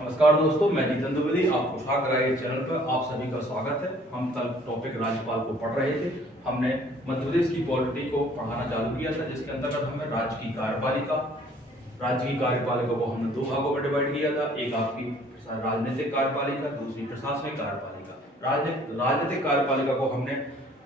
नमस्कार दोस्तों, मैं जितेंद्र द्विवेदी आपको शाह कराए चैनल पर आप सभी का स्वागत है। हम कल टॉपिक राज्यपाल को पढ़ रहे थे। हमने मध्य प्रदेश की पॉलिटी को पढ़ाना चालू किया था, जिसके अंतर्गत हमें राज्य की कार्यपालिका को हमने दो भागों में डिवाइड किया था। एक आपकी राजनीतिक कार्यपालिका, दूसरी प्रशासनिक कार्यपालिका। राजनीतिक कार्यपालिका को हमने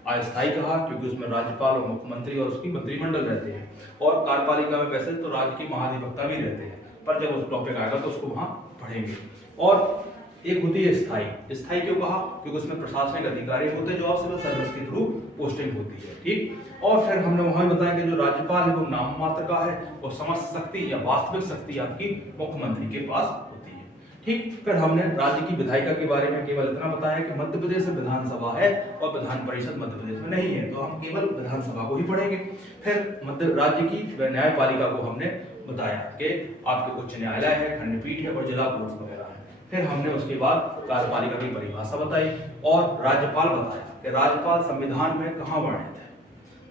अस्थायी कहा, क्योंकि उसमें राज्यपाल और मुख्यमंत्री और उसकी मंत्रिमंडल रहते हैं। और कार्यपालिका में वैसे तो राज्य की महाधिवक्ता भी रहते हैं, पर जब उस टॉपिक आएगा तो उसको वहां पढ़ेंगे। और एक होती है स्थायी। स्थायी क्यों कहा? क्योंकि उसमें प्रशासनिक अधिकारी होते हैं जो आप सिविल सर्विस के थ्रू पोस्टिंग होती है, ठीक। और फिर हमने वहां भी बताया कि जो राज्यपाल है वो नाम मात्र का है और समस्त शक्ति या वास्तविक शक्ति आपकी मुख्यमंत्री के पास होती है, ठीक। फिर हमने राज्य की विधायिका के बारे में केवल इतना बताया कि मध्य प्रदेश में विधानसभा है और विधान परिषद मध्य प्रदेश में नहीं है, तो हम केवल विधानसभा को ही पढ़ेंगे। फिर मध्य राज्य की न्यायपालिका को हमने बताया कि आपके उच्च न्यायालय है, खंडपीठ है और जिला कोर्ट वगैरह है। फिर हमने उसके बाद कार्यपालिका की परिभाषा बताई और राज्यपाल बताया कि राज्यपाल संविधान में कहाँ वर्णित है।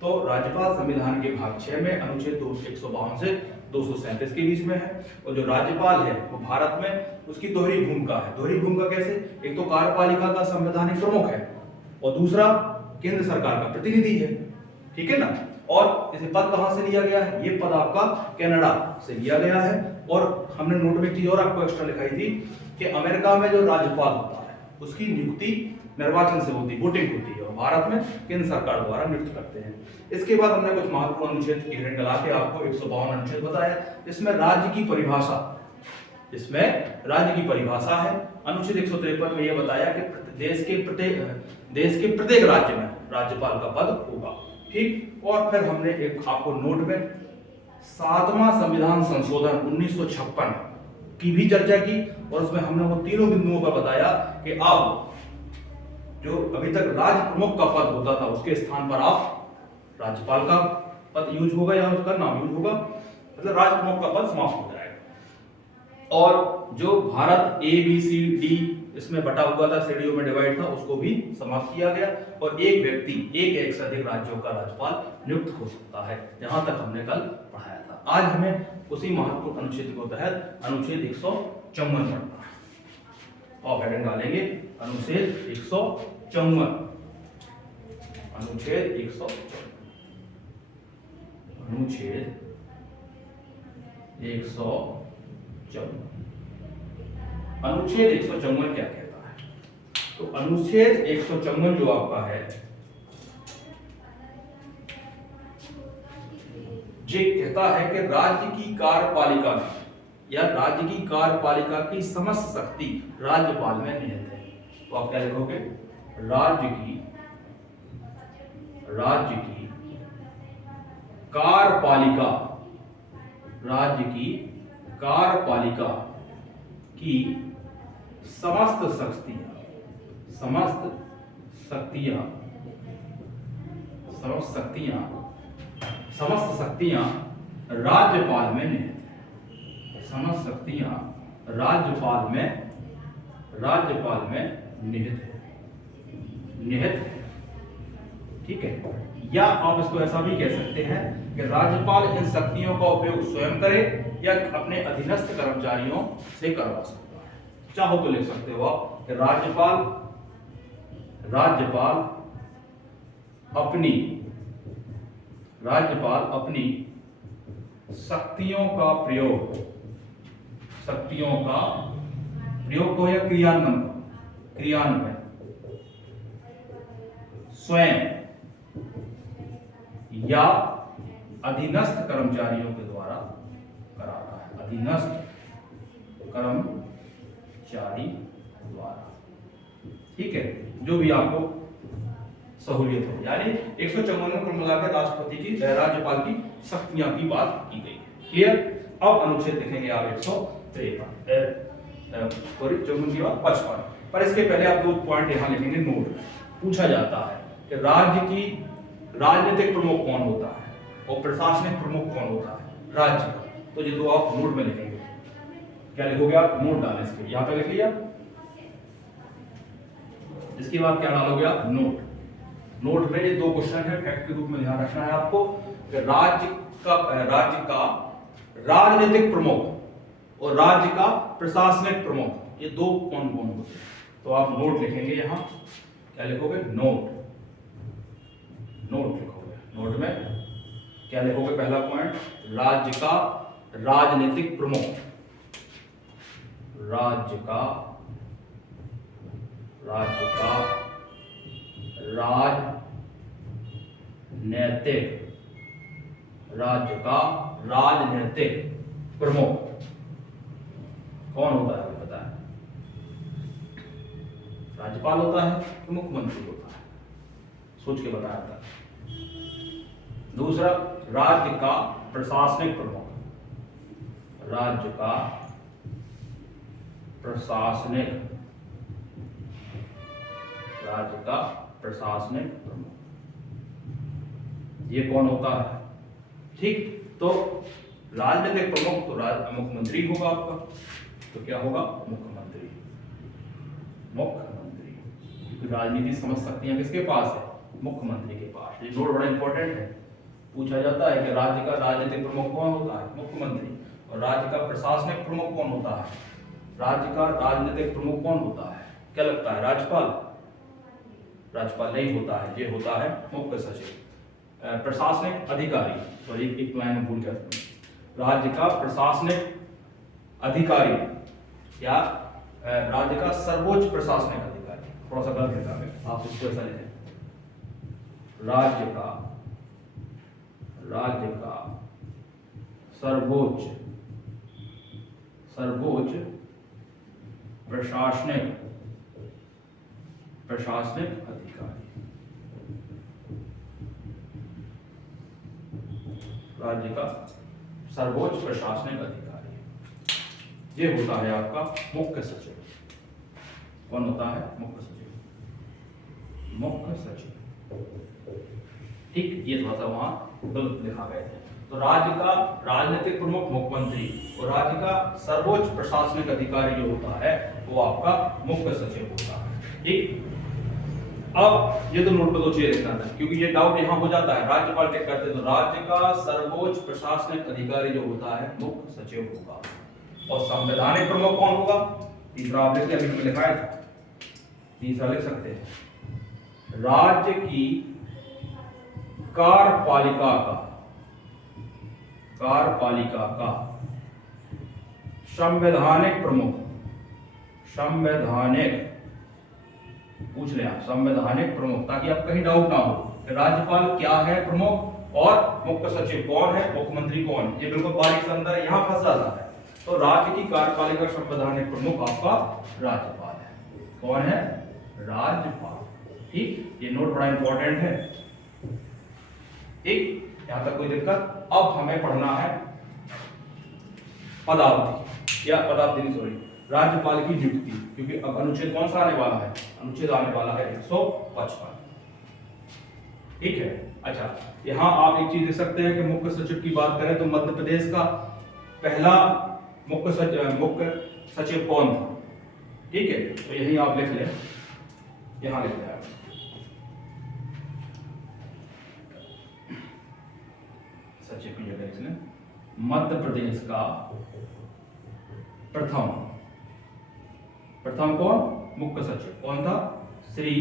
तो राज्यपाल संविधान के भाग 6 में अनुच्छेद 152 से 237 के बीच में है। और जो राज्यपाल है वो भारत में उसकी दोहरी भूमिका है। दोहरी भूमिका कैसे? एक तो कार्यपालिका का संवैधानिक प्रमुख है और दूसरा केंद्र सरकार का प्रतिनिधि है, ठीक है ना। और इसे पद कहां से लिया गया है? ये पद आपका कनाडा से लिया गया है। और हमने नोट में एक चीज और आपको एक्स्ट्रा लिखाई थी कि अमेरिका में जो राज्यपाल होता है उसकी नियुक्ति निर्वाचन से होती, वोटिंग होती है, और भारत में केंद्र सरकार द्वारा नियुक्त करते हैं। इसके बाद हमने कुछ महत्वपूर्ण अनुच्छेद की हेडिंग डला के आपको 152 अनुच्छेद बताया। इसमें राज्य की परिभाषा है। अनुच्छेद 153 में यह बताया कि देश के प्रत्येक राज्य में राज्यपाल का पद होगा, ठीक। और फिर हमने एक आपको नोट में 7वां संविधान संशोधन 1956 की भी चर्चा की और उसमें हमने वो तीनों बिंदुओं पर बताया कि अब जो अभी तक राज्य प्रमुख का पद होता था उसके स्थान पर आप राज्यपाल का पद यूज होगा या उसका नाम यूज होगा, मतलब राज्य प्रमुख का पद समाप्त हो जाएगा। और जो भारत ABCD इसमें बटा हुआ था, श्रेणियों में डिवाइड था, उसको भी समाप्त किया गया और एक व्यक्ति एक से अधिक राज्यों का राज्यपाल नियुक्त हो सकता है। जहां तक हमने कल पढ़ाया था। आज हमें उसी महत्वपूर्ण अनुच्छेद के तहत अनुच्छेद 154 पढ़ना है और हेडिंग डालेंगे अनुच्छेद 154। अनुच्छेद 154 अनुच्छेद 154 क्या कहता है? तो अनुच्छेद 154 जो आपका है ये कहता है कि राज्य की कार्यपालिका या राज्य की कार्यपालिका की समस्त शक्ति राज्यपाल में निहित है। तो आप क्या लिखोगे? राज्य की कार्यपालिका की समस्त शक्तियां राज्यपाल में निहित है। समस्त शक्तियां राज्यपाल में निहित है, ठीक है। या आप इसको ऐसा भी कह सकते हैं कि राज्यपाल इन शक्तियों का उपयोग स्वयं करे या अपने अधीनस्थ कर्मचारियों से करवा सकता है। चाहो तो लिख सकते हो आप कि राज्यपाल अपनी शक्तियों का प्रयोग को या क्रियान्वयन स्वयं या अधीनस्थ कर्मचारियों के द्वारा कराता है। अधीनस्थ कर्मचारी द्वारा, ठीक है, जो भी आपको सहूलियत हो। यानी 154 में कुल मिलाकर राज्यपाल की शक्तियां की बात की गई है। क्लियर? अब अनुच्छेद देखेंगे आप 153 पर इसके पहले आप दो पॉइंट यहां लिखेंगे नोट में। पूछा जाता है कि राज्य की राजनीतिक प्रमुख कौन होता है और प्रशासनिक प्रमुख कौन होता है राज्य का। तो ये दो आप नोट में लिखेंगे। क्या लिखोगे आप? नोट डालें इसके, यहां पे लिख लिया। इसके बाद क्या डालोगे आप? नोट में ये दो क्वेश्चन है, फैक्ट के रूप में ध्यान रखना है आपको कि राज्य का राजनीतिक प्रमुख और राज्य का प्रशासनिक प्रमुख, ये दो कौन कौन होते हैं। तो आप नोट लिखेंगे यहां, क्या लिखोगे, नोट, नोट लिखोगे। नोट में क्या लिखोगे, पहला पॉइंट, राज्य का राजनीतिक प्रमुख, राज्य का राजनीतिक प्रमुख कौन होता है, पता है, राज्यपाल होता है तो मुख्यमंत्री होता है, सोच के बताया था। दूसरा, राज्य का प्रशासनिक प्रमुख, राज्य का प्रशासनिक प्रमुख, ये कौन होता है। ठीक, तो राजनीतिक प्रमुख तो मुख्यमंत्री होगा आपका, तो क्या होगा, मुख्यमंत्री, क्योंकि राजनीति समझ सकते हैं किसके पास है, मुख्यमंत्री के पास। ये नोट बड़ा इंपॉर्टेंट है, पूछा जाता है कि राज्य का राजनीतिक प्रमुख कौन होता है, मुख्यमंत्री, और राज्य का प्रशासनिक प्रमुख कौन होता है, राज्य का राजनीतिक प्रमुख कौन होता है, क्या लगता है, राज्यपाल। राज्यपाल नहीं होता है, ये होता है मुख्य सचिव। प्रशासनिक अधिकारी, तो एक लाइन भूल गया, राज्य का प्रशासनिक अधिकारी या राज्य का सर्वोच्च प्रशासनिक अधिकारी, थोड़ा सा गलत लिखा है, आप इसको ऐसा लिखें, राज्य का सर्वोच्च प्रशासनिक अधिकारी, राज्य का सर्वोच्च प्रशासनिक अधिकारी, ये होता है आपका मुख्य सचिव। कौन होता है, मुख्य सचिव। ठीक, ये थोड़ा सा वहां गलत लिखा गया है। तो राज्य का राजनीतिक प्रमुख मुख्यमंत्री और राज्य का सर्वोच्च प्रशासनिक अधिकारी जो होता है वो आपका मुख्य सचिव होता है। ठीक, अब ये तो नोट पर तो चाहिए लिखना था, क्योंकि ये डाउट यहां हो जाता है, राज्यपाल टेक करते हैं तो राज्य का सर्वोच्च प्रशासनिक अधिकारी जो होता है मुख्य सचिव होगा। और संवैधानिक प्रमुख कौन होगा, तीसरा आप लिख लिया, अभी लिखा है, तीसरा लिख सकते हैं, राज्य की कार्यपालिका का संवैधानिक प्रमुख, पूछ ले आप, संवैधानिक प्रमुख, ताकि आप कहीं डाउट ना हो कि राज्यपाल क्या है प्रमुख और मुख्य सचिव कौन है, मुख्यमंत्री कौन है, ये बिल्कुल बारीक सा अंदर है, यहां फंस जाता है। तो राज्य की कार्यपालिका संवैधानिक प्रमुख आपका राज्यपाल है। कौन है, राज्यपाल। ठीक, ये नोट बड़ा इंपॉर्टेंट है। ठीक, यहां तक कोई दिक्कत। अब हमें पढ़ना है पदावधि, या पदावधि नहीं, सॉरी, राज्यपाल की नियुक्ति, क्योंकि अब अनुच्छेद कौन सा आने वाला है, अनुच्छेद आने वाला है 155। ठीक है, अच्छा, यहां आप एक चीज देख सकते हैं कि मुख्य सचिव की बात करें तो मध्य प्रदेश का पहला मुख्य सचिव कौन था। ठीक है, तो यही आप लिख लें, यहां लिख लें, सचिव की जगह इसने मध्य प्रदेश का प्रथम कौन, मुख्य सचिव कौन था, श्री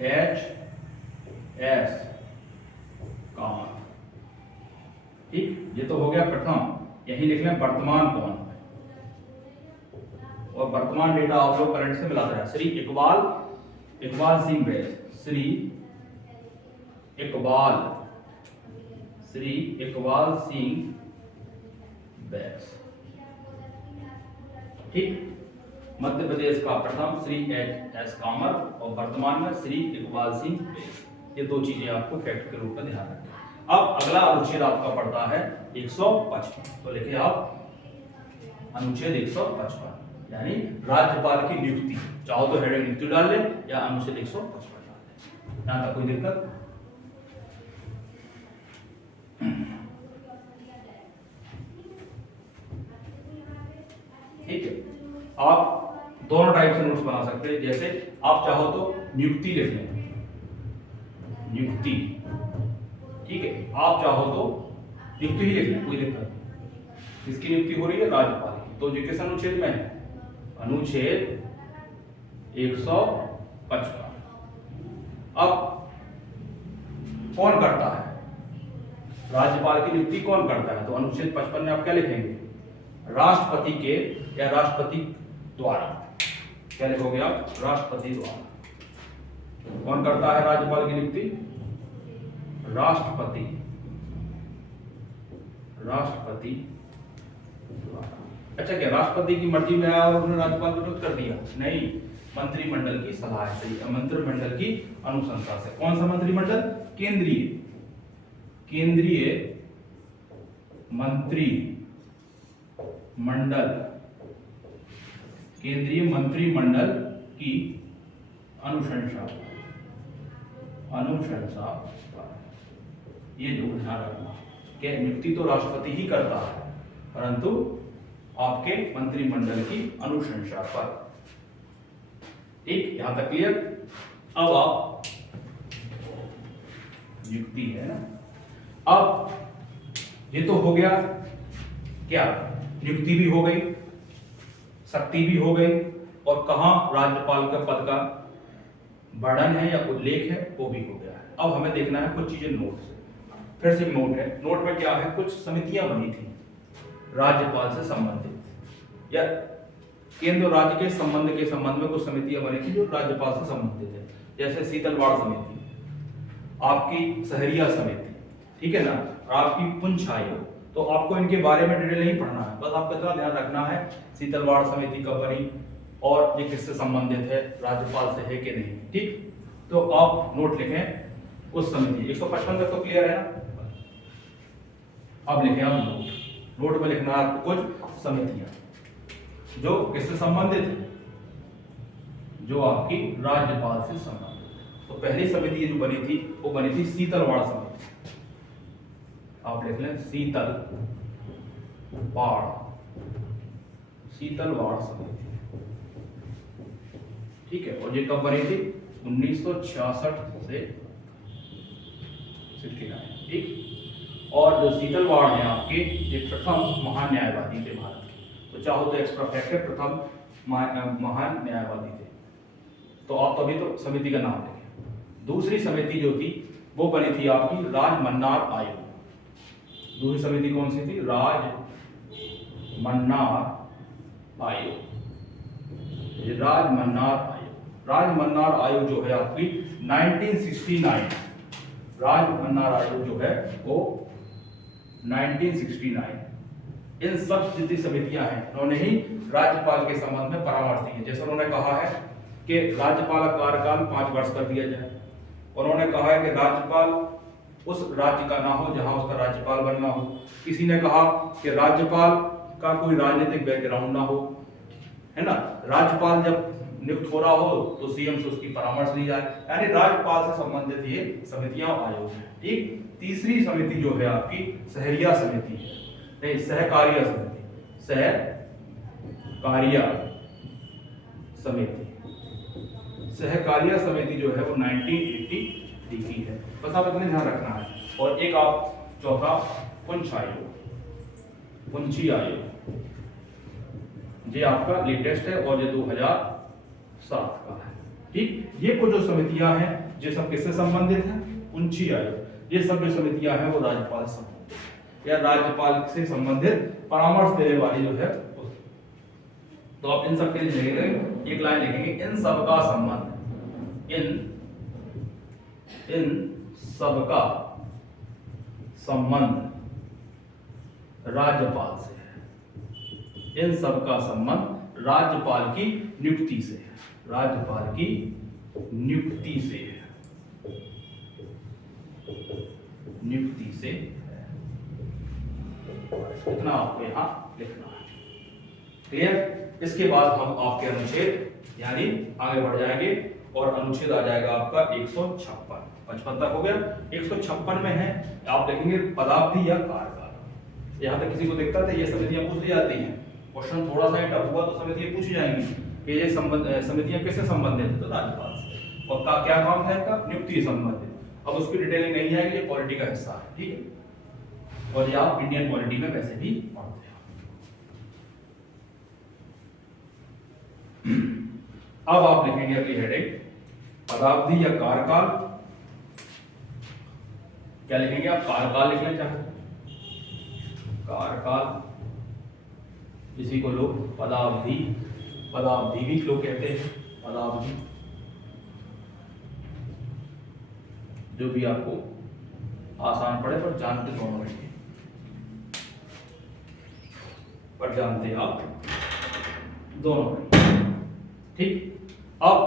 H.S. कामत। ठीक, ये तो हो गया प्रथम। यही लिख लें वर्तमान कौन, और वर्तमान डेटा आप लोग करंट से मिलाते हैं, श्री इकबाल सिंह बैस, श्री इकबाल सिंह बैस। ठीक, मध्य प्रदेश का प्रथम श्री H.S. कामत और वर्तमान में श्री इकबाल सिंह बैस। ये दो चीजें आपको फैक्ट के रूप में ध्यान रखना। अब अगला अनुच्छेद आपका पड़ता है 155, तो लिखिए आप अनुच्छेद 155, यानी राज्यपाल की नियुक्ति। चाहो तो हेडिंग नियुक्ति डाल ले या अनुच्छेद 155 डाल ले, यहां तक कोई दिक्कत। ठीक है, आप दोनों टाइप से नोट्स बना सकते हैं, जैसे आप चाहो तो नियुक्ति लिख लें, नियुक्ति। ठीक है, आप चाहो तो नियुक्ति ही लिख लें, कोई दिक्कत नहीं। किसकी नियुक्ति हो रही है? राज्यपाल की। तो जो किस अनुच्छेद में है? अनुच्छेद 155। अब कौन करता है राज्यपाल की नियुक्ति? कौन करता है? तो अनुच्छेद 55 में आप क्या लिखेंगे? राष्ट्रपति के या राष्ट्रपति द्वारा। क्या लिखोगे आप? राष्ट्रपति द्वारा। कौन करता है राज्यपाल की नियुक्ति? राष्ट्रपति। राष्ट्रपति द्वारा। अच्छा, क्या राष्ट्रपति की मर्जी में आया और उन्होंने राज्यपाल को नियुक्त कर दिया? नहीं, मंत्रिमंडल की सलाह से, मंत्रिमंडल की अनुशंसा से। कौन सा मंत्रिमंडल? केंद्रीय मंत्रिमंडल, केंद्रीय मंत्रिमंडल की अनुशंसा ये जो ध्यान रखना कि नियुक्ति तो राष्ट्रपति ही करता है, परंतु आपके मंत्रिमंडल की अनुशंसा पर। ठीक, यहां तक क्लियर? अब आप नियुक्ति है ना, अब ये तो हो गया क्या? नियुक्ति भी हो गई, शक्ति भी हो गई, और कहां राज्यपाल का पद का वर्णन है या उल्लेख है वो भी हो गया है। अब हमें देखना है कुछ चीजें नोट से। फिर से नोट है, नोट में क्या है? कुछ समितियां बनी थी राज्यपाल से संबंधित, या केंद्र और राज्य के संबंध में कुछ समितियां बनी थी जो राज्यपाल से संबंधित है। जैसे शीतलवाड़ समिति, आपकी सहरिया समिति, ठीक है ना, और आपकी पुंछ आयोग। तो आपको इनके बारे में डिटेल नहीं पढ़ना है, बस आपको इतना ध्यान रखना है शीतलवाड़ समिति कब बनी और ये किससे संबंधित है, राज्यपाल से है कि नहीं। ठीक, तो आप नोट लिखें उस समिति। 155 तक तो क्लियर है ना? अब लिखें आप नोट में लिखना है आपको कुछ समितियां जो किससे संबंधित है, जो आपकी राज्यपाल से संबंधित। तो पहली समिति जो बनी थी वो बनी थी शीतलवाड़ समिति। आप लिख लें शीतलवाड़ समिति। ठीक है, और ये कब बनी थी? 1966 से 69। ठीक, और जो शीतलवाड़ है आपके, ये प्रथम महान न्यायवादी थे भारत के। तो चाहो तो एक्स्ट्रा फैक्ट है, प्रथम महान न्यायवादी थे। तो आप तभी तो समिति का नाम लिखें। दूसरी समिति जो थी वो बनी थी आपकी राजमन्नार आयोग। दूसरी समिति कौन सी थी? राजमन्नार आयोग। ये राजमन्नार आयोग जो है आपकी 1969, राजमन्नार आयोग जो है वो 1969। इन सब जितनी समितियां हैं उन्होंने ही राज्यपाल के संबंध में परामर्श दिए। जैसे उन्होंने कहा है कि राज्यपाल का कार्यकाल 5 वर्ष कर दिया जाए। उन्होंने कहा है कि राज्यपाल उस राज्य का ना हो जहां उसका राज्यपाल बनना हो। किसी ने कहा कि राज्यपाल का कोई राजनीतिक बैकग्राउंड ना हो, है ना। राज्यपाल जब नियुक्त हो रहा हो तो सीएम से उसकी परामर्श ली जाए। यानी राज्यपाल से संबंधित ये समितियां आयोग है। ठीक, तीसरी समिति जो है आपकी सहरिया समिति है, नहीं सहकारिया समिति, सहकारिया समिति जो है वो 1983 की है। बस आप इतने ध्यान रखना है। और एक आप चौथा पुंछ आयोग, ये आपका लेटेस्ट है और ये 2007 का है। ठीक, ये कुछ जो समितियां हैं ये सब किससे संबंधित हैं? पुंछी आयोग। ये सब जो समितियां हैं वो राज्यपाल से संबंधित या राज्यपाल से संबंधित परामर्श देने वाली जो है। तो आप इन सब के लिए लिखेंगे, एक लाइन लिखेंगे, इन सबका संबंध राज्यपाल से है। इन सबका संबंध राज्यपाल की नियुक्ति से है, राज्यपाल की नियुक्ति से है, नियुक्ति से है। इतना आपको यहां लिखना है। क्लियर? इसके बाद हम आपके अनुच्छेद यानी आगे बढ़ जाएंगे और अनुच्छेद आ जाएगा आपका 156। 55 तक हो गया। 156 में है आप लिखेंगे पदावधि या कार्यकाल। यहां तक किसी को दिक्कत है? ये समितियां पूछ ली जाती हैं, क्वेश्चन थोड़ा सा टफ हुआ तो समितियां पूछी जाएंगी कि ये समितियां किससे संबंधित है? तो राज्यपाल से। और का क्या काम था इनका? नियुक्ति संबंधित। अब उसकी डिटेलिंग नहीं आएगी, ये पॉलिटी का हिस्सा है। ठीक है, और ये आप इंडियन पॉलिटी में वैसे भी पढ़ते हैं। अब आप लिखेंगे अगली हेडिंग पदावधि या कार्यकाल। क्या लिखेंगे आप? कार्यकाल लिखना चाहते हैं, कार्यकाल, इसी को लोग पदावधि, पदावधि भी लोग कहते हैं, पदावधि, जो भी आपको आसान पड़े, पर जानते दोनों रहेंगे, पर जानते आप दोनों रहेंगे। ठीक। अब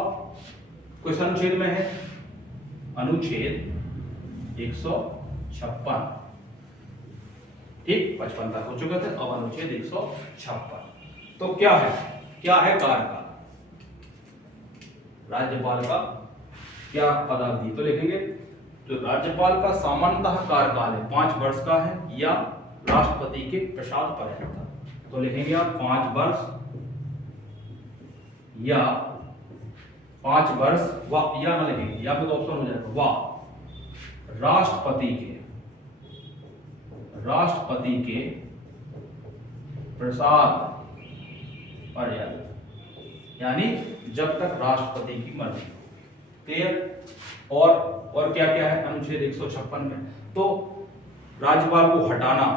क्वेश्चन अनुच्छेद में है अनुच्छेद 156। ठीक, 55 तक हो चुका था, अब अनुच्छेद 156। तो क्या है कार्यकाल? राज्यपाल का क्या पदावधि? तो लिखेंगे तो राज्यपाल का सामान्यतः कार्यकाल है 5 वर्ष का है, या राष्ट्रपति के प्रसाद पर्यंत। तो लिखेंगे आप 5 वर्ष या 5 वर्ष, या ना लिखेंगे, या फिर तो ऑप्शन हो जाएगा राष्ट्रपति के प्रसाद पर्यंत, यानी जब तक राष्ट्रपति की मर्जी हो। क्लियर? और क्या क्या है अनुच्छेद 156 में? तो राज्यपाल को हटाना,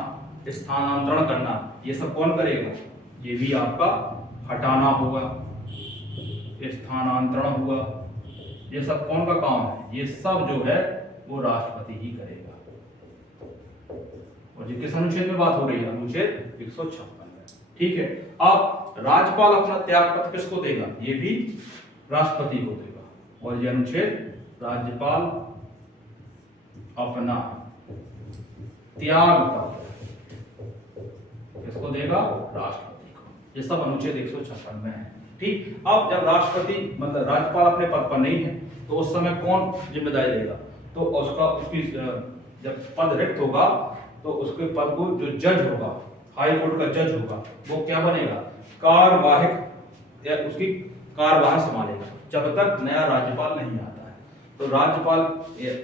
स्थानांतरण करना, ये सब कौन करेगा? ये भी आपका हटाना होगा, स्थानांतरण हुआ, ये सब कौन का काम है? ये सब जो है वो राष्ट्रपति ही करेगा। और ये किस अनुच्छेद में बात हो रही है? अनुच्छेद 156 में। ठीक है। अब राज्यपाल अपना त्याग पत्र किसको देगा? ये भी राष्ट्रपति को देगा। और ये अनुच्छेद राज्यपाल अपना त्याग पत्र किसको देगा? राष्ट्रपति को। ये सब अनुच्छेद 156 में है। ठीक। अब जब राष्ट्रपति मतलब राज्यपाल अपने पद पर नहीं है, तो उस समय कौन जिम्मेदारी लेगा? तो उसकी जब पद रिक्त होगा, तो उसके पद को जो जज होगा, हाई कोर्ट का जज होगा, वो क्या बनेगा? कार्यवाहक, या उसकी कार्यवाही संभालेगा जब तक नया राज्यपाल नहीं आता है। तो राज्यपाल,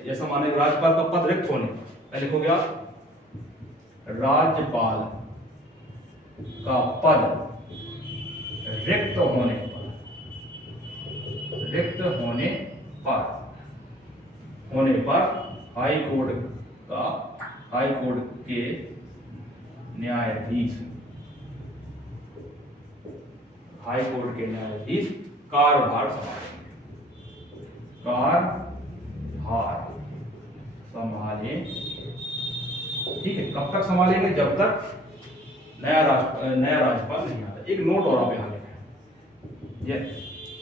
ऐसा माने राज्यपाल का पद रिक्त होने पर, लिखोगे आप राज्यपाल का पद रिक्त होने पर हाई कोर्ट के न्यायाधीश कार्यभार संभालेंगे। ठीक है। कब तक संभालेंगे? जब तक नया राज्यपाल नहीं आता। एक नोट और आप यहाँ लिखें। ये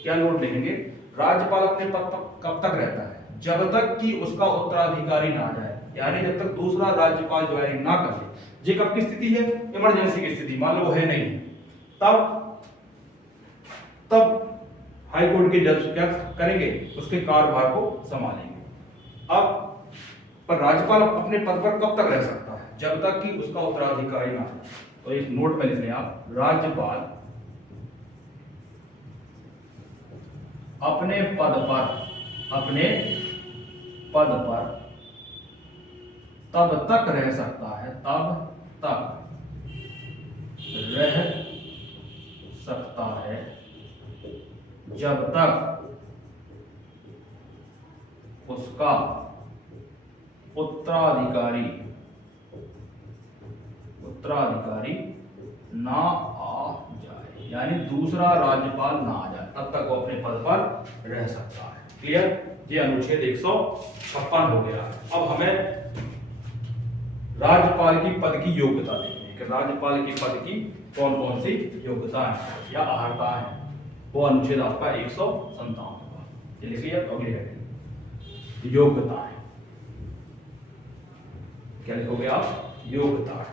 क्या नोट लिखेंगे? राज्यपाल अपने पद पर कब तक रहता है? जब तक कि उसका उत्तराधिकारी ना आ जाए, यानी जब तक दूसरा राज्यपाल ज्वाइन ना कर ले। ये कब की स्थिति है? इमरजेंसी की स्थिति, मान लो वो है नहीं, तब हाई कोर्ट के जज क्या करेंगे? उसके कार्यभार को संभालेंगे। अब पर राज्यपाल अपने पद पर कब तक रह सकता है? जब तक कि उसका उत्तराधिकारी ना आए। तो एक नोट में लिख लें आप, राज्यपाल अपने पद पर तब तक रह सकता है, जब तक उसका उत्तराधिकारी ना आ जाए, यानी दूसरा राज्यपाल ना आ जाए, तब तक वो अपने पद पर रह सकता है। क्लियर? ये अनुच्छेद 156 हो गया। अब हमें राज्यपाल की पद की योग्यता देखनी है कि राज्यपाल की पद की कौन कौन सी योग्यता है या अर्हता है। वो अनुच्छेद आपका 157 होगा। ये लिखिए अगली हेडिंग, योग्यता है। क्या लिखोगे आप? योग्यता है।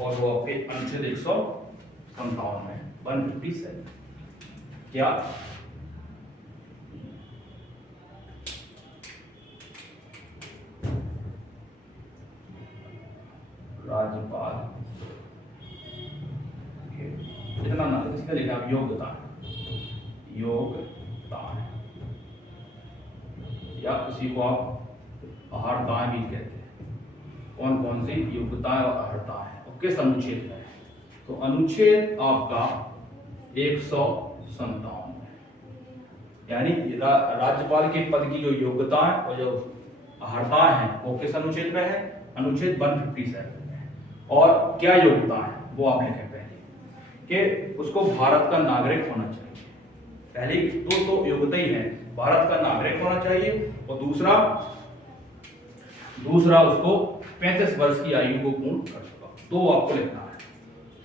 और वो आपके अनुच्छेद 157 में 157 क्या? राज्यपाल इतना ना इसका लिखा आप योग्यता है, या किसी को आप आहारताएं भी कहते हैं। कौन कौन सी योग्यताएं और अर्हताएं हैं और किस अनुच्छेद में है। तो अनुच्छेद आपका 157 यानी राज्यपाल के पद की जो योग्यताएं और जो अर्हताएं हैं वो किस अनुच्छेद में है, अनुच्छेद 157 में है। और क्या योग्यताएं हैं वो आप लिखें पहले कि उसको भारत का नागरिक होना चाहिए। पहली तो योग्यता ही है, भारत का नागरिक होना चाहिए, और दूसरा उसको 35 वर्ष की आयु को पूर्ण कर चुका। तो आपको लिखना है।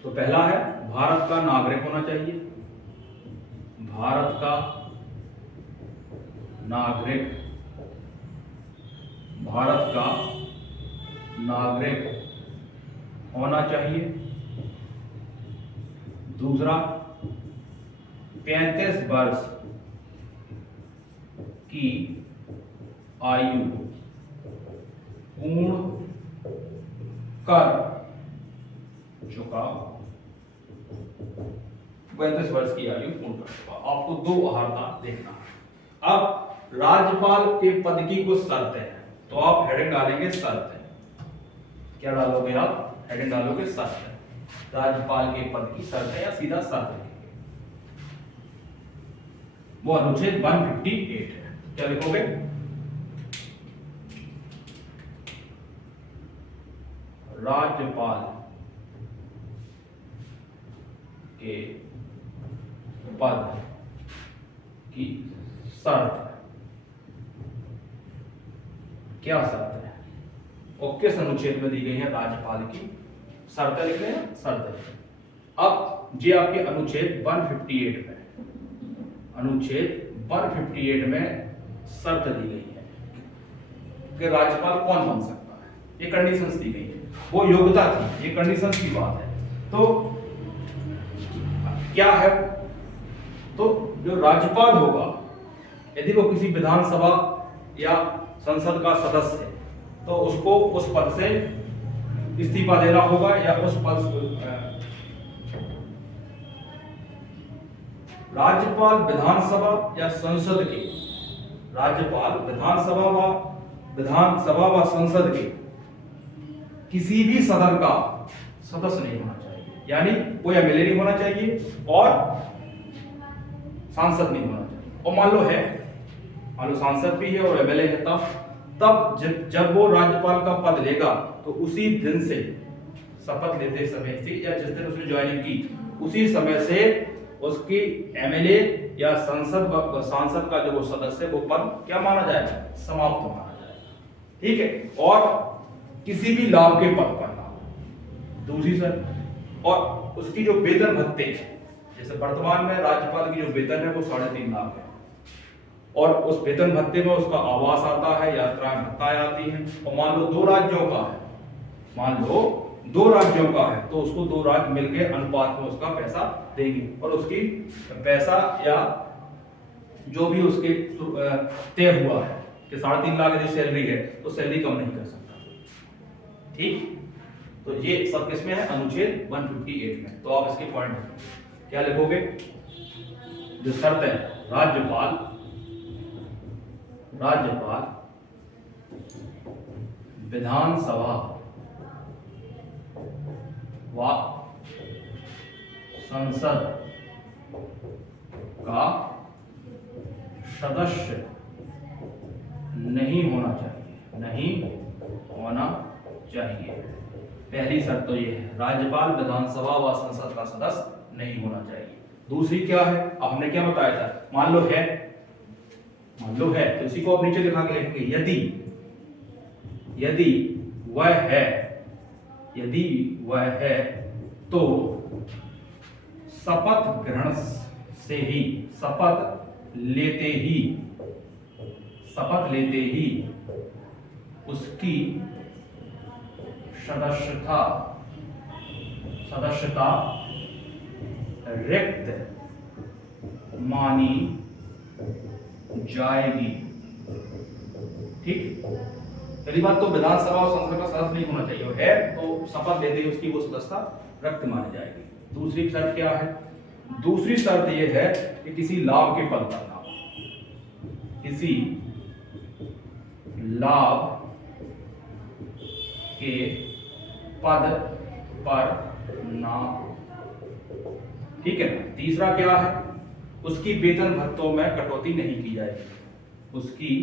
तो पहला है भारत का नागरिक होना चाहिए, भारत का नागरिक, भारत का नागरिक होना चाहिए। दूसरा 35 वर्ष की आयु पूर्ण कर चुका, 35 वर्ष की आयु पूर्ण कर चुका। आपको दो अर्हता देखना है। अब राज्यपाल के पद की कुछ शर्तें हैं, तो आप हेडिंग डालेंगे शर्तें। क्या डालोगे आप? हेडिंग डालोगे शर्तें। राज्यपाल के पद की शर्तें या सीधा शर्त लिखेंगे। वो अनुच्छेद 158 है। क्या लिखोगे? राज्यपाल के पद की शर्त। क्या शर्त है और किस अनुच्छेद में दी गई है? राज्यपाल की शर्तें लिख रहे हैं, शर्तें। अब ये आपके अनुच्छेद 158 में, अनुच्छेद 158 में शर्त दी गई है कि राज्यपाल कौन बन सकता है। ये कंडीशंस दी गई है, वो योग्यता थी, ये कंडीशंस की बात है। तो क्या है? तो जो राज्यपाल होगा यदि वो किसी विधानसभा या संसद का सदस्य है तो उसको उस पद से इस्तीफा देना होगा या उस पद राज्यपाल विधानसभा या संसद के, राज्यपाल विधानसभा व संसद के किसी भी सदन का सदस्य नहीं होना चाहिए, यानी कोई एमएलए नहीं होना चाहिए और सांसद नहीं होना चाहिए। और मान लो सांसद भी है और एमएलए है, तब जब वो राज्यपाल का पद लेगा तो उसी दिन से, शपथ लेते समय से या जिस दिन उसने ज्वाइनिंग की उसी समय से उसकी एमएलए या सांसद का जो वो सदस्य वो पद क्या माना जाएगा? समाप्त माना जाएगा। ठीक है। और किसी भी लाभ के पद पर ना, दूसरी शर्त। और उसकी जो वेतन भत्ते हैं, जैसे वर्तमान में राज्यपाल की जो वेतन है वो 3.5 लाख है, और उस वेतन भत्ते में उसका आवास आता है, यात्राएं भत्ताएं आती हैं। और मान लो 2 राज्यों का है, मान लो 2 राज्यों का है तो उसको 2 राज्य मिलकर अनुपात में उसका पैसा देंगे, और उसकी पैसा या जो भी उसके तय हुआ है कि 3.5 लाख यदि सैलरी है तो सैलरी कम नहीं कर सकता। ठीक। तो ये सब किसमें है? अनुच्छेद 158 में। तो आप इसके पॉइंट क्या लिखोगे? जो शर्त है, राज्यपाल विधानसभा व संसद का सदस्य नहीं होना चाहिए। पहली शर्त तो ये है, राज्यपाल विधानसभा व संसद का सदस्य नहीं होना चाहिए। दूसरी क्या है? अब हमने क्या बताया था? मान लो है तो इसी को आप नीचे लिखा के लिखेंगे, यदि वह है तो शपथ ग्रहण से ही, शपथ लेते ही उसकी सदस्यता रिक्त मानी जाएगी। ठीक। पहली बात तो विधानसभा और संसद का सदस्य नहीं होना चाहिए, है तो शपथ लेते ही उसकी वो सदस्यता रक्त मानी जाएगी। दूसरी शर्त क्या है? दूसरी शर्त यह है कि किसी लाभ के पद पर ना हो, किसी लाभ के पद पर ना हो। ठीक है ना। तीसरा क्या है, उसकी वेतन भत्तों में कटौती नहीं की जाएगी। उसकी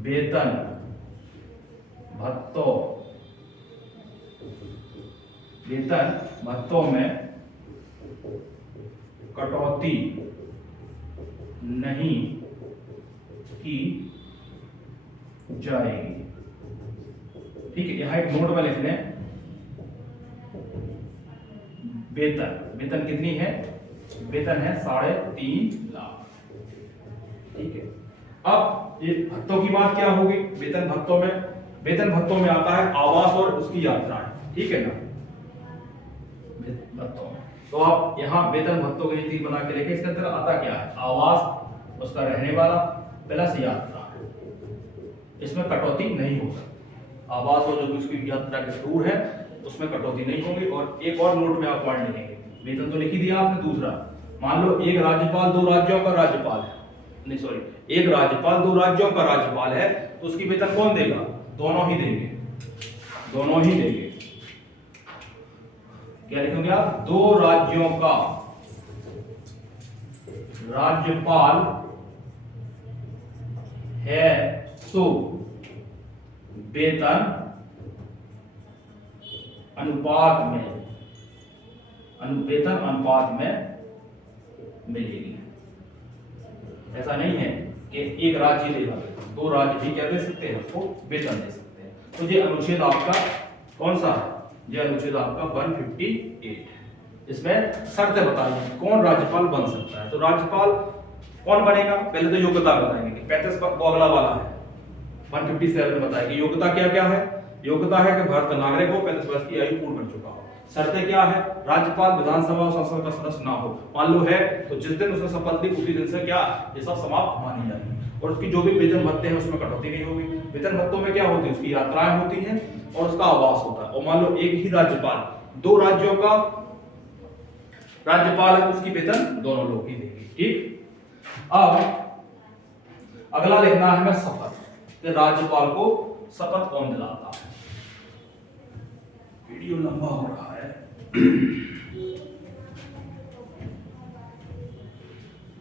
वेतन भत्तों में कटौती नहीं की जाएगी। ठीक है, यहां एक नोट में लिख लें, वेतन कितनी है, वेतन है 3.5 लाख। ठीक है, अब ये भत्तों की बात क्या होगी, वेतन भत्तों में आता है आवास और उसकी यात्राएं। ठीक है ना, भत्तों में तो आप यहाँ वेतन भत्तों की नीति बना के लेके इसके अंदर आता क्या है, आवास, उसका रहने वाला प्लस यात्रा, इसमें कटौती नहीं हो सकती। आवास और जो उसकी यात्रा के टूर है उसमें कटौती नहीं होगी। और एक और नोट में आप पॉइंट लिखेंगे, वेतन तो लिख ही दिया आपने। दूसरा, मान लो एक राज्यपाल 2 राज्यों का राज्यपाल है, नहीं सॉरी, एक राज्यपाल 2 राज्यों का राज्यपाल है, तो उसकी वेतन कौन देगा, दोनों ही देंगे। क्या लिखेंगे आप, 2 राज्यों का राज्यपाल है तो वेतन अनुपात में मिलेगी। ऐसा नहीं है कि एक राज्य देगा, 2 राज्य भी क्या दे सकते हैं, उसको वेतन दे सकते हैं। तो ये अनुच्छेद आपका कौन सा है, ये अनुच्छेद आपका 158। इसमें शर्तें बताइए कौन राज्यपाल बन सकता है। तो राज्यपाल कौन बनेगा, पहले तो योग्यता बताएंगे कि 35 वो अगला वाला है, 157 बताएगी योग्यता क्या क्या है। योग्यता है कि भारत का नागरिक हो, 35 वर्ष की आयु पूर्ण कर चुका हो। शर्तें क्या है, राज्यपाल विधानसभा और संसद का सदस्य ना हो। मान लो है तो जिस दिन उसने शपथ ली उसी दिन से क्या ये सब समाप्त मानी जाएगी। और उसकी जो भी वेतन भत्ते हैं उसमें कटौती नहीं होगी। वेतन भत्तों में क्या होती है, उसकी यात्राएं होती हैं और उसका आवास होता है। और मान लो एक ही राज्यपाल 2 राज्यों का राज्यपाल है तो उसकी वेतन दोनों लोग ही देंगे। ठीक, अब अगला लिखना है हमें शपथ, राज्यपाल को शपथ कौन दिलाता है। वीडियो लंबा हो रहा है।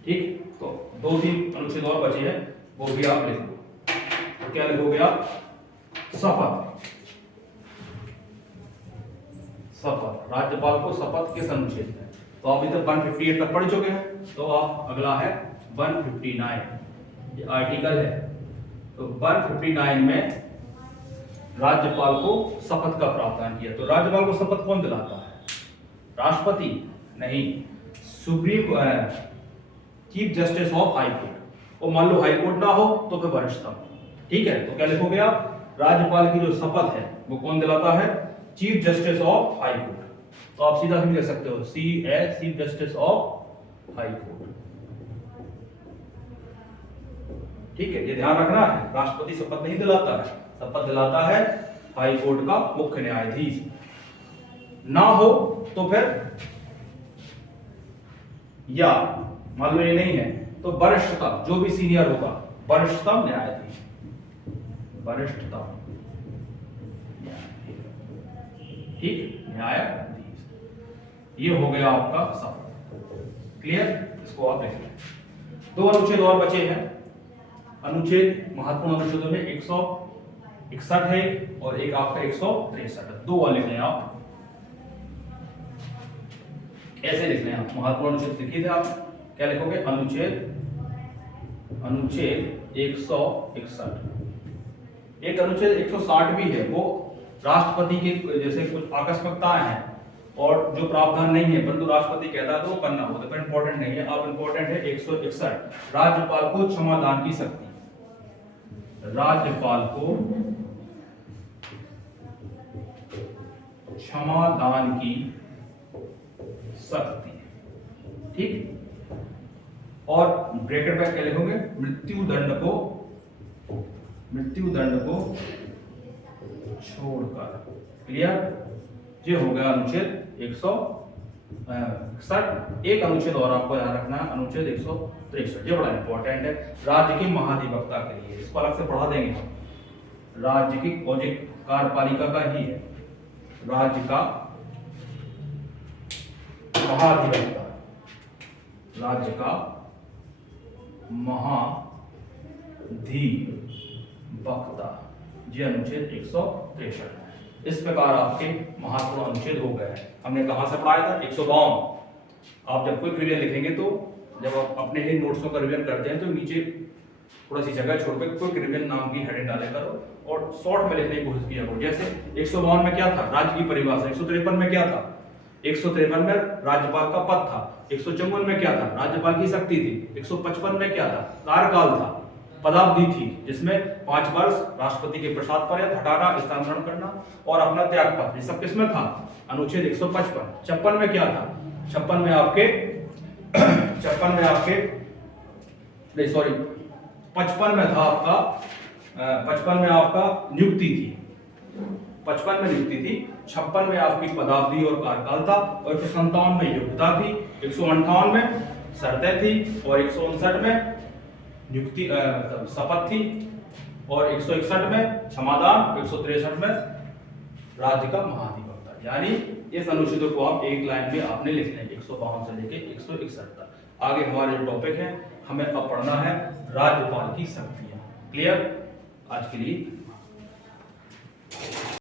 ठीक, तो 2-3 अनुच्छेद और बचे हैं, वो भी आप लिख लो। तो क्या लिखोगे आप, शपथ राज्यपाल को शपथ किस अनुच्छेद में। तो आप इधर 158 तक पढ़ चुके हैं, तो आप अगला है 159, ये आर्टिकल है। तो 159 में राज्यपाल को शपथ का प्रावधान किया। तो राज्यपाल को शपथ कौन दिलाता है, राष्ट्रपति नहीं, supreme chief justice of high court. और मान लो हाई कोर्ट ना हो तो फिर वरिष्ठतम। ठीक है, तो क्या लिखोगे आप, राज्यपाल की जो शपथ है वो कौन दिलाता है, chief justice of high court. तो आप सीधा भी लिख सकते हो chief justice of high court. ठीक है, ये ध्यान रखना है, राष्ट्रपति शपथ नहीं दिलाता है, शपथ दिलाता है हाई कोर्ट का मुख्य न्यायाधीश। ना हो तो फिर, या मान लो ये नहीं है तो वरिष्ठतम, जो भी सीनियर होगा, वरिष्ठतम न्यायाधीश, ठीक, न्यायाधीश। ये हो गया आपका शपथ। क्लियर, इसको आप देख लें। 2 अनुच्छेद और बचे हैं। अनुच्छेद महत्वपूर्ण अनुच्छेदों में 161 है और एक आपका 163 है। 2 वाले लिखने आप, ऐसे लिखने आप, महत्वपूर्ण अनुच्छेद लिखिए थे आप, क्या लिखोगे, अनुच्छेद 161। एक अनुच्छेद 160 भी है, वो राष्ट्रपति के जैसे कुछ आकस्मिकताएं हैं और जो प्रावधान नहीं है परंतु राष्ट्रपति कहता है तो वो करना होता है, पर इंपॉर्टेंट नहीं है। अब इंपॉर्टेंट है 161, राज्यपाल को क्षमादान की शक्ति। राज्यपाल को क्षमादान की शक्ति। ठीक, और ब्रैकेट में क्या लिखोगे, मृत्यु दंड को छोड़कर। क्लियर, ये हो गया अनुच्छेद 161। एक अनुच्छेद और आपको याद रखना है, अनुच्छेद 163, ये बड़ा इंपॉर्टेंट है राज्य के महाधिवक्ता के लिए, इसको अलग से पढ़ा देंगे हम। राज्य की औद्योगिक कार्यपालिका का ही है, राज्य का महाधिवक्ता, राज्य का महाधिवक्ता, ये अनुच्छेद 163 है। इस प्रकार आपके महत्वपूर्ण अनुच्छेद हो गए हैं। हमने कहां से पढ़ाया था? 152। आप जब कोई रिवीजन लिखेंगे तो जब आप अपने ही नोट्सों का रिवीजन करते हैं तो नीचे थोड़ा सी जगह छोड़ कर क्विक रिवीजन नाम की हेडिंग डाले करो और शॉर्ट में लिखने की कोशिश किया करो। जैसे 152 में क्या था? राज्य की परिभाषा। 153 में क्या था? 153 में राज्यपाल का पद था। 154 में क्या था? राज्यपाल की शक्ति थी। 155 में क्या था? कार्यकाल था, पदावधि थी, जिसमें 5 वर्ष राष्ट्रपति के प्रसाद पर हटाना, स्थानांतरण करना और अपना त्यागपत्र, ये सब किसमें था? अनुच्छेद 155। 56 में क्या था? 56 में आपके 55 में आपके नहीं सॉरी 55 में था आपका 55 में आपका नियुक्ति थी। 55 में नियुक्ति थी, 56 में आपकी पदावधि और कार्यकाल था और 157 में योग्यता थी, 158 में शर्तें थी और 159 में नियुक्ति शपथ थी और 161 में क्षमादान, 163 में राज्य का महाधिवक्ता। यानी इस अनुच्छेदों को आप एक लाइन में आपने लिखना है 152 से लेके 161 तक। आगे हमारे जो टॉपिक है, हमें अब पढ़ना है राज्यपाल की शक्तियां। क्लियर? आज के लिए